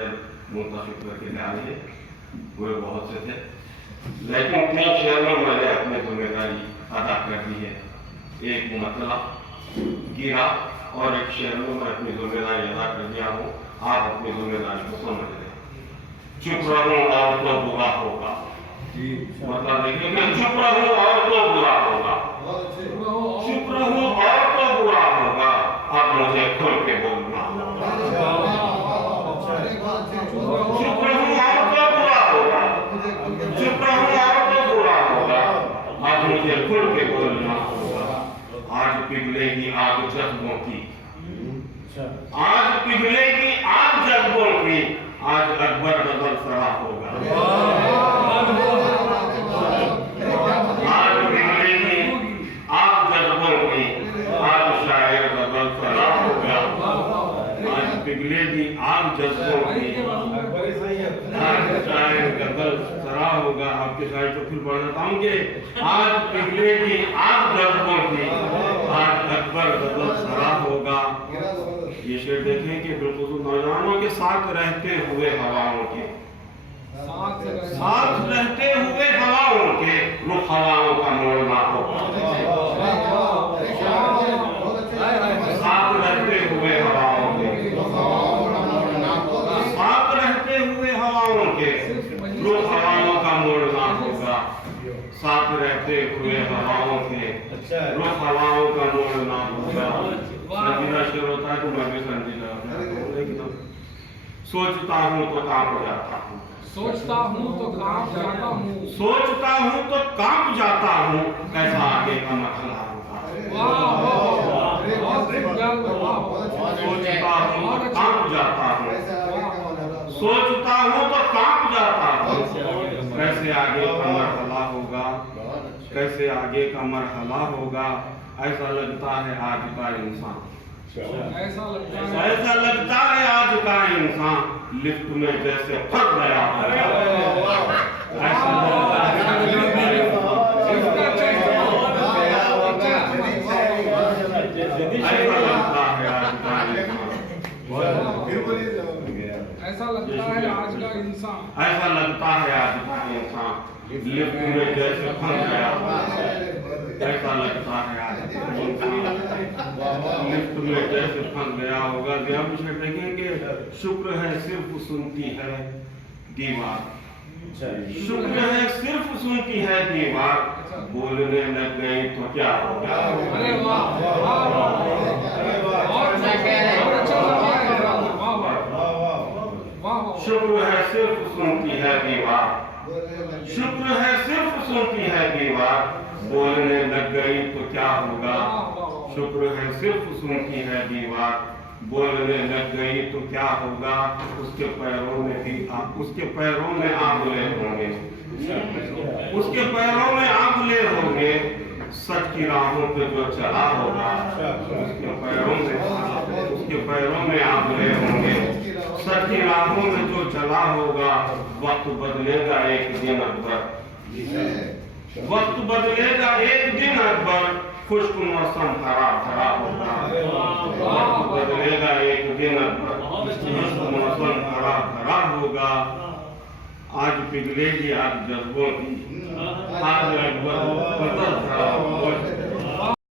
शेर मुंतखब करके डाले हैं, वे बहुत से थे, लेकिन 3 शेर में मैंने अपनी जिम्मेदारी अदा कर दी है। एक मतलब गिरा और एक शेर में मैं अपनी जिम्मेदारी अदा कर दिया हूँ। आप अपनी जिम्मेदारी को समझ लें। चुप रहूं और तो बुरा होगा, मतलब देखिए कि चुप रहूं और तो बुरा होगा, चुप रहूं और तो बुरा होगा, अब मुझे खुल के बोलना होगा। चुप रहूं और तो बुरा होगा, चुप रहूं और तो बुरा होगा, अब मुझे खुल के बोलना होगा। आज पिघलेगी आग जज्बों की, आज पिघलेगी आग जज्बों की, आज अकबर गजल सरा होगा। आज पिघलेगी आग जज्बों की, आज शायर गजल सरा होगा। आज पिघलेगी आग जज्बों की, आज शायर गजल सरा होगा। आपके शायर तो फिर पढ़ना चाहूंगे। आज पिघलेगी आग जज्बों की, आज अकबर गजल सरा होगा। ये शेर देखें कि बिल्कुल नौजवानों के साथ रहते हुए हवाओं के, साथ रहते हुए हवाओं के, रुख हवाओं का मोड़ना हो। साथ रहते हुए हवाओं के, साथ रहते हुए हवाओं के, रुख हवाओं का मोड़ना होगा। साथ रहते हुए हवाओं के, रुख हवाओं का मोड़ना होगा। संजीदा शेर होता है तो मैं भी संजीदा सोचता हूँ तो कांप जाता हूँ, सोचता हूँ तो कांप जाता हूँ, सोचता हूँ तो कांप जाता हूँ, कैसा आगे का मसला होगा। सोचता हूँ तो कांप जाता हूँ, सोचता हूँ तो कांप जाता हूँ, कैसे आगे का मरहला होगा, कैसे आगे का मरहला होगा। ऐसा लगता है आज का इंसान, ऐसा लगता है आज का इंसान लिफ्ट में जैसे फंस गया है। ऐसा लगता है आज का ऐसा लगता है आज का इंसान, ऐसा लगता है आज का इंसान लिफ्ट में जैसे फंस गया। ऐसा लगता है आज का इंसान लिफ्ट में जैसे फंस गया होगा। जब उसे देखेंगे शुक्र है सिर्फ सुनती है दीवार, शुक्र है सिर्फ सुनती है दीवार, बोलने लग गई तो क्या होगा। अरे वाह, शुक्र है सिर्फ सुनती है दीवार, शुक्र है सिर्फ सुनती है दीवार, बोलने लग गई तो क्या होगा। शुक्र है सिर्फ सुनती है दीवार, बोलने लग गई तो क्या होगा। उसके पैरों में भी उसके पैरों में आंगुले होंगे, उसके पैरों में आंगुले होंगे, सच की राहों पे जो चला होगा। उसके पैरों में आंगुले होंगे, सच की राहों में जो चला होगा। वक्त बदलेगा एक दिन अकबर, वक्त बदलेगा एक दिन अकबर, खुश्क मौसम हरा भरा होगा। वक्त बदलेगा एक दिन अकबर, खुश्क मौसम हरा भरा होगा। आज पिघलेगी आग जज्बों की, आज अकबर बदल